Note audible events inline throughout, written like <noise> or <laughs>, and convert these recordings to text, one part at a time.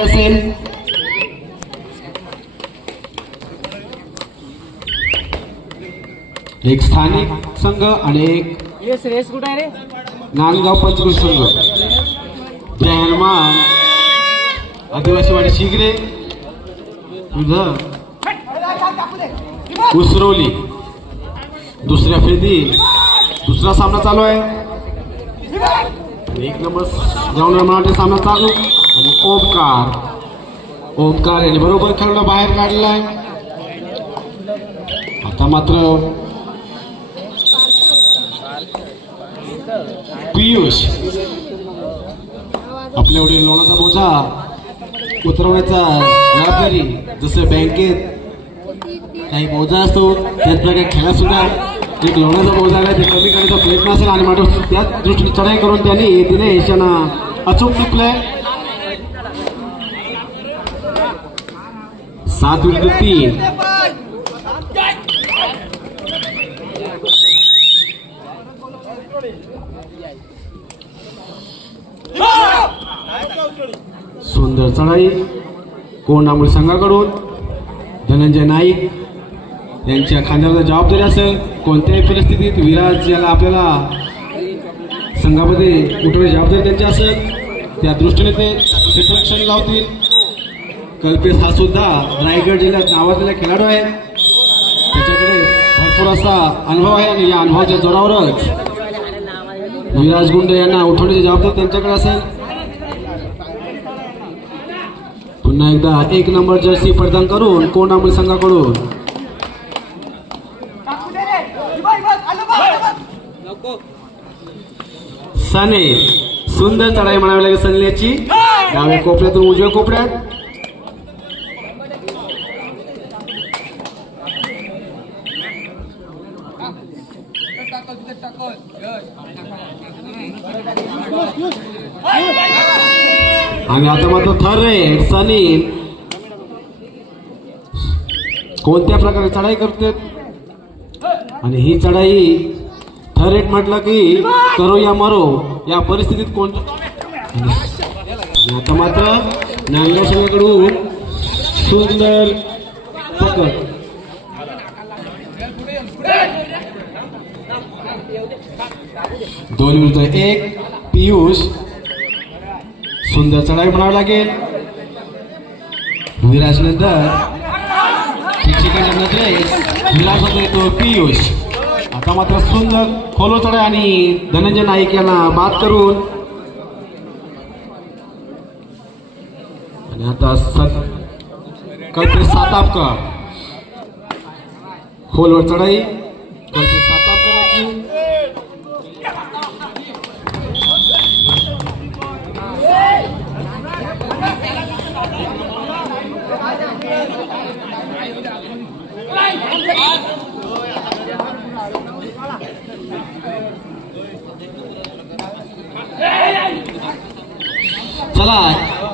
असेल. एक स्थानिक संघ आणि एक रेस रेस कुठं आहे रे? नांदगाव पंचकृषी संघ. जयहनुमान आदिवासीवाडी शिगरे. उसरवली दुसऱ्या फेदी दुसरा सामना चालू आहे. एक नंबर जाऊन मराठी सामना चालू. आणि ओमकार ओमकार याने बरोबर खेळला बाहेर काढलाय. आता मात्र पियुष आपल्या वडील लोणाचा मोजा उतरवण्याचा जबाबदारी जसं बँकेत काही मोजा असतो त्याच प्रकारे खेळात सुद्धा एक लोणाचा मोजा आहे ते कमी करण्याचा प्रयत्न असेल आणि मात्र त्याच दृष्टीने चढाई करून त्यांनी दिनेश यांना अचूक चुकलंय सात विरुद्ध तीन. सुंदर चढाई कोंडामुळे संघाकडून. धनंजय नाईक यांच्या खांद्यावर जबाबदारी असेल कोणत्याही परिस्थितीत विराज याला आपल्याला संघामध्ये कुठे जबाबदारी त्यांची असेल त्या दृष्टीने ते लावतील. कल्पेश हा सुद्धा रायगड जिल्ह्यात नावाजलेला खेळाडू आहे. त्याच्याकडे भरपूर असा अनुभव आहे आणि या अनुभवाच्या जोरावरच विराज गुंडे यांना उठवण्याची जबाबदारी त्यांच्याकडे असेल. पुन्हा एकदा एक नंबर जर्सी प्रदान करून कोंडामुळे संघाकडून. सने सुंदर चढाई म्हणावी लागेल सनल्याची डाव्या कोपऱ्यातून उजव्या कोपऱ्यात आणि आता मात्र रे कोणत्या प्रकारे चढाई करते आणि ही चढाई थरेट म्हटलं की करो या मरो. या परिस्थितीत कोण आता मात्र नांदगाव संघाकडून सुंदर पकड. दोन विरुद्ध एक पियुष. सुंदर चढाई म्हणावी लागेल. विराज नंतर शिक्षकांच्या नजरेत विराज होते तो पियुष. आता मात्र सुंदर खोलो चढाई आणि धनंजय नाईक यांना बाद करून. आणि आता सत कल्पेश सातापकर. खोलवर चढाई. चला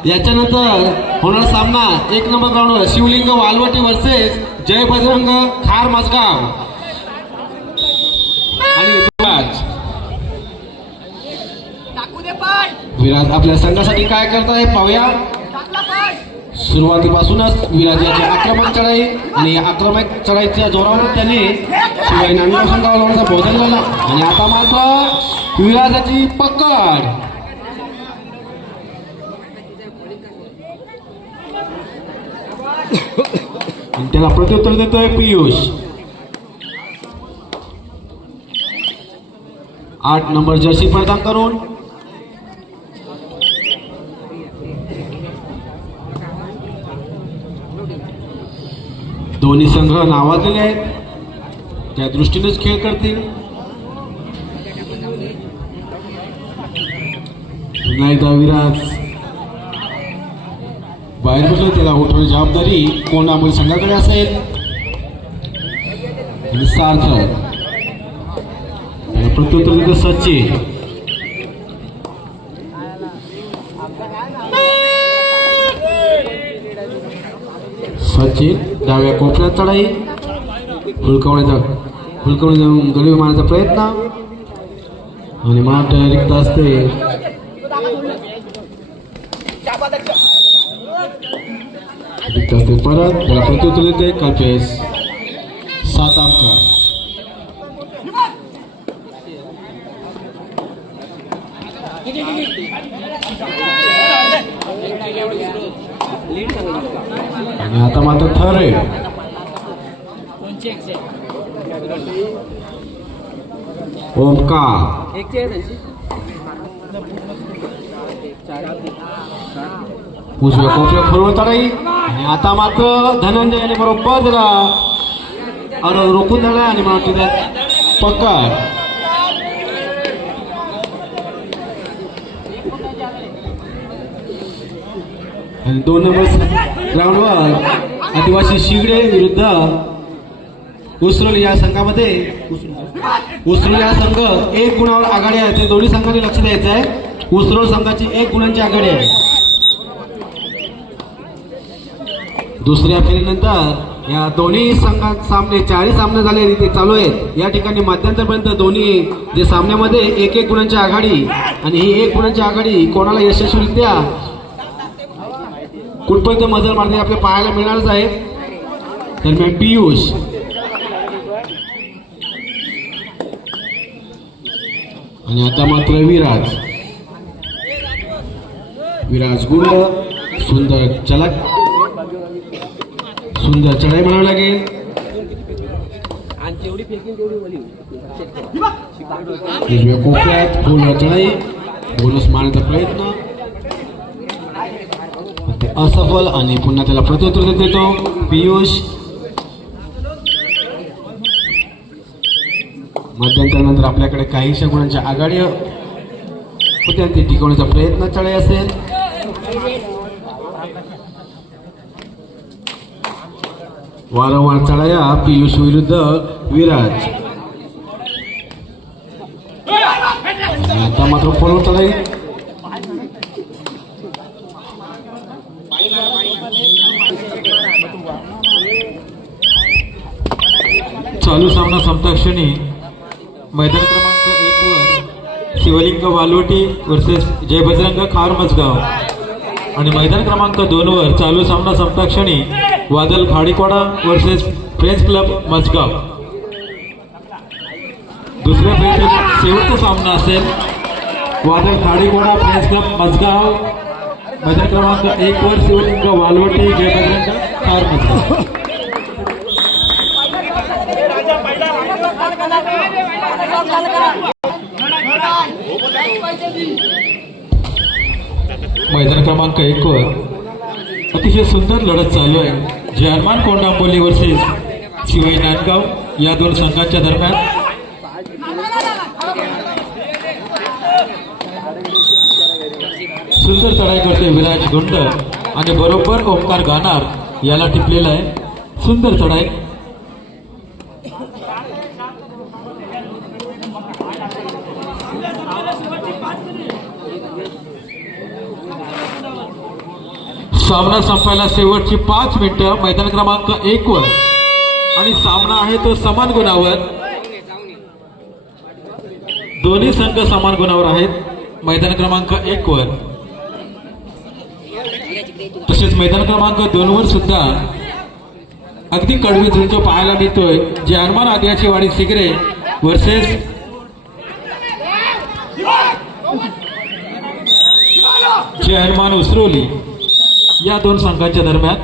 याच्यानंतर होणार सामना. एक नंबर ग्राउंडवर शिवलिंग वालवटी वर्सेस जय बजरंग खार मजगाव. आणि विराज. आपल्या संघासाठी काय करत आहे पाहूया. सुरुवातीपासूनच विराजाची आक्रमक चढाई आणि आक्रमक चढाईच्या जोरावर त्याने शिवाय नांदगाव संघावर भोजन झाला आणि आता मात्र विराजाची पकड. त्याला प्रत्युत्तर देतोय पियुष. आठ नंबर जर्सी प्रदान करून दोन्ही संघ नावाजलेले आहेत. त्या दृष्टीनेच खेळ करतील. पुन्हा एकदा विराज. बाहेर बसलो त्याला उठवण्याची जबाबदारी कोणामुळे संघाकडे असेल. आणि सार्थक प्रत्युत्तर देतो सचिन सचिन. डाव्या कोपऱ्यात चढाई हुलकवण्याचा हुलकवणी जाऊन गडी मारण्याचा प्रयत्न. आणि माठ रिक्त असते. रिक्त असते परत. त्याला प्रत्युत्तर देते कल्पेश. सात अंक. Thank you. आणि आता मात्र थर आहे ओमकार उजव्या कोपऱ्यात बरोबर तडाई आणि आता मात्र धनंजय याने बरोबर त्याला अरे रोखून धरला आणि मला वाटतं त्यात पक्का दोन नंबर ग्राउंडवर आदिवासी शिगडे विरुद्ध उसरोल या संघामध्ये उसरोल या संघ एक गुणावर आघाडी आहे. ते दोन्ही संघांनी लक्ष द्यायचं आहे. उसरोल संघाची एक गुणांची आघाडी आहे. दुसऱ्या फेरीनंतर या दोन्ही संघात सामने चारही सामने झाले ते चालू आहेत. या ठिकाणी मध्यंतरपर्यंत दोन्ही जे सामन्यामध्ये एक एक गुणांची आघाडी आणि ही एक गुणांची आघाडी कोणाला यशस्वीरित्या कुठपर्यंत मजल मारणे आपल्याला पाहायला मिळणारच आहे. दरम्यान पियुष. आणि आता मात्र विराज. विराज गुंड सुंदर चलक. सुंदर चढाई म्हणावं लागेल. कोपऱ्यात. खोलवर चढाई. बोनस मारण्याचा प्रयत्न. असफल आणि पुन्हा त्याला प्रत्युत्तर देतो. पियुष. मध्यंतरानंतर आपल्याकडे काहीशा गुणांच्या आघाडी हो- होत्या. ते टिकवण्याचा प्रयत्न चढाई असेल. वारंवार चढाया पियुष विरुद्ध विराज. आता मात्र खोलवर चढाई चालू सामना संपता क्षणी मैदान क्रमांक एक वर शिवलिंग वालोटी वर्सेस जयभद्रंग खार मजगाव. आणि मैदान क्रमांक दोन वर चालू सामना संपता क्षणी वादल Khadikoda versus French club Mazgaon. दुसऱ्या फेरीतील शेवटचा सामना असेल. वादळ खाडीकोडा फ्रेंच क्लब मजगाव. मैदान क्रमांक एक वर शिवलिंग वालवटी जयभद्रंग खार मजगाव. मैदान क्रमांक एक वर अतिशय सुंदर लढत चालू आहे जर्मान हनुमान कोंडांबोली वर्सेस शिवाय नांदगाव या दोन संघांच्या दरम्यान. सुंदर चढाई करते विराज गुंड आणि बरोबर ओंकार गाणार याला टिपलेला आहे. सुंदर चढाई. सामना संपायला शेवटची पाच मिनिटं मैदान क्रमांक एक वर आणि सामना आहे तो समान गुणावर. दोन्ही संघ समान गुणावर आहेत मैदान क्रमांक एक वर तसेच मैदान क्रमांक दोन वर सुद्धा अगदी कडवी झुंज पाहायला मिळतोय जे हनुमान आदिवासी वाडी सिगरे वर्सेस जे हनुमान उसरवली या दोन संघांच्या दरम्यान.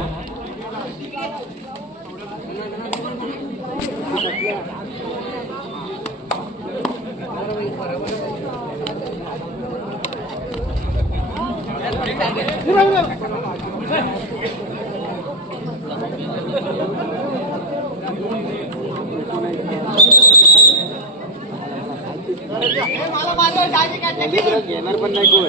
घेणार पण नाही कोण.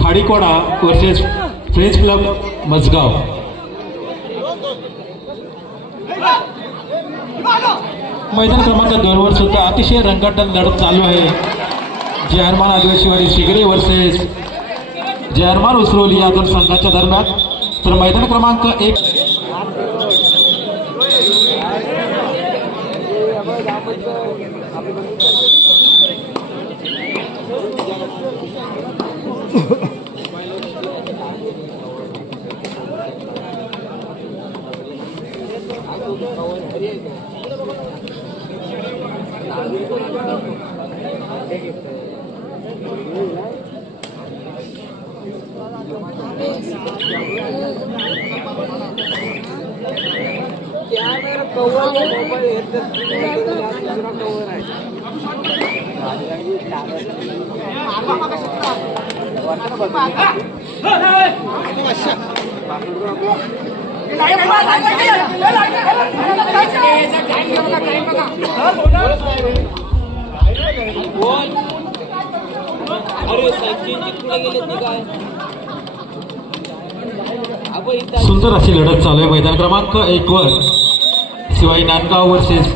Khadikoda versus French club Mazgaon. मैदान क्रमांक दोनवर सुद्धा अतिशय रंगाटन लढत चालू आहे. जयरमान आदिवासीवाडी शिगरे वर्सेस जयरमान उसरोली या दोन संघाच्या दरम्यान. तर मैदान क्रमांक एक. कवर <laughs> सुंदर अशी लढत चालू आहे. मैदान क्रमांक एक वर. शिवाई नांदगाव वर्सेस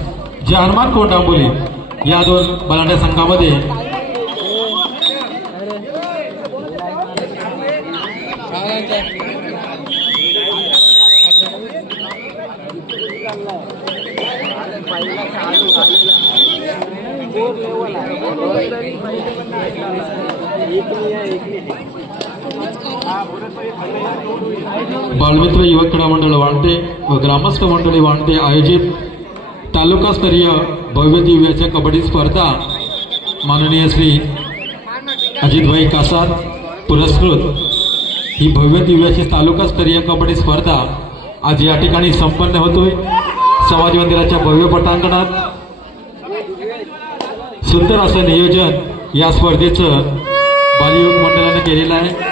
जे हनुमान कोंडांबोली या दोन बलाढ्य संघामध्ये. फोर बालमित्र युवक क्रीडा मंडळ वाणते व ग्रामस्थ मंडळी वाणते आयोजित तालुकास्तरीय भव्य दिव्याच्या कबड्डी स्पर्धा माननीय श्री अजितभाई कासार पुरस्कृत. ही भव्य दिव्याची तालुकास्तरीय कबड्डी स्पर्धा आज या ठिकाणी संपन्न होतोय. समाज मंदिराच्या भव्य पटांगणात सुंदर असं नियोजन या स्पर्धेचं बालयुवक मंडळाने केलेलं आहे.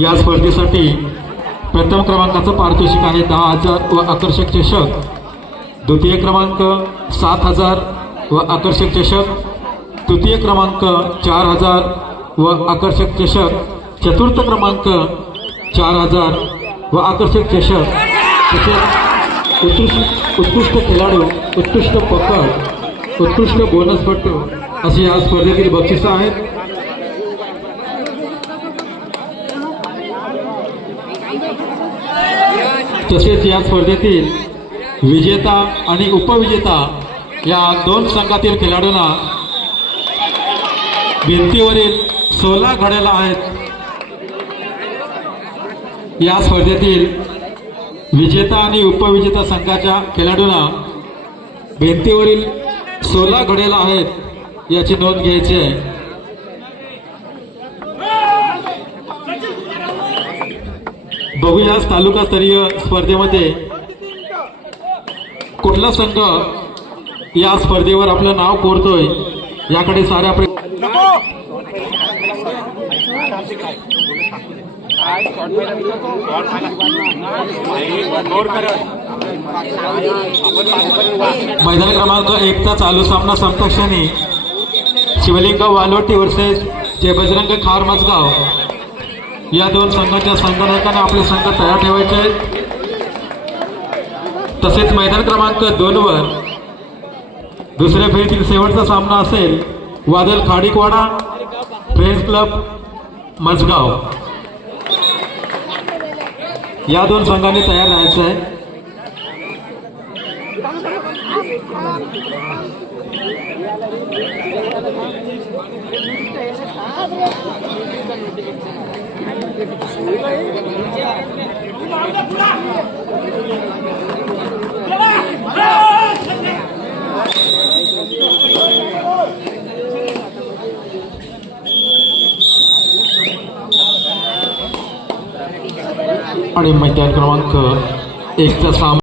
या स्पर्धेसाठी प्रथम क्रमांकाचं पारितोषिक आहे दहा हजार व आकर्षक चषक. द्वितीय क्रमांक सात हजार व आकर्षक चषक. तृतीय क्रमांक चार हजार व आकर्षक चषक. चतुर्थ क्रमांक चार हजार व आकर्षक चषक. तसेच उत्कृष्ट उत्कृष्ट खेळाडू उत्कृष्ट पकड उत्कृष्ट बोनसपट्टू अशी या स्पर्धेतील बक्षिसं आहेत. तसेच या स्पर्धेतील विजेता आणि उपविजेता या दोन संघातील खेळाडूंना भिंतीवरील सोला घड्याला आहेत. या स्पर्धेतील विजेता आणि उपविजेता संघाच्या खेळाडूंना भिंतीवरील सोला घड्याला आहेत याची नोंद घ्यायची आहे. बघूया तालुकास्तरीय स्पर्धेमध्ये कुठला संघ या स्पर्धेवर आपलं नाव कोरतोय याकडे साऱ्या प्रे- मैदान क्रमांक एकचा चालू सामना संपक्षणी शिवलिंग वालोटी वर्सेस जे बजरंग खार मजगाव या दोन संघाच्या संघटकांना आपले संघ तयार ठेवायचे आहेत. तसेच मैदान क्रमांक दोन वर दुसऱ्या फेरीतील शेवटचा सामना असेल वादल खाडीकवाडा फ्रेंड्स क्लब मजगाव. या दोन संघांनी तयार राहायचं आहे. आणि मैदान क्रमांक एकचा सामना